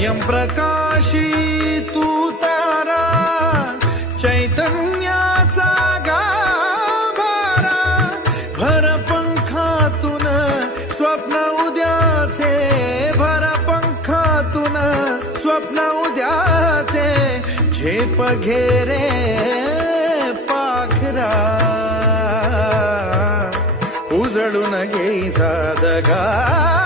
स्वयंप्रकाशी तू तारा, चैतन्याचा गाभारा, भर पंखातून स्वप्न उद्याचे, भर पंखातून स्वप्न उद्याचे, झेप घेरे पाखरा, उजळून घे सादगा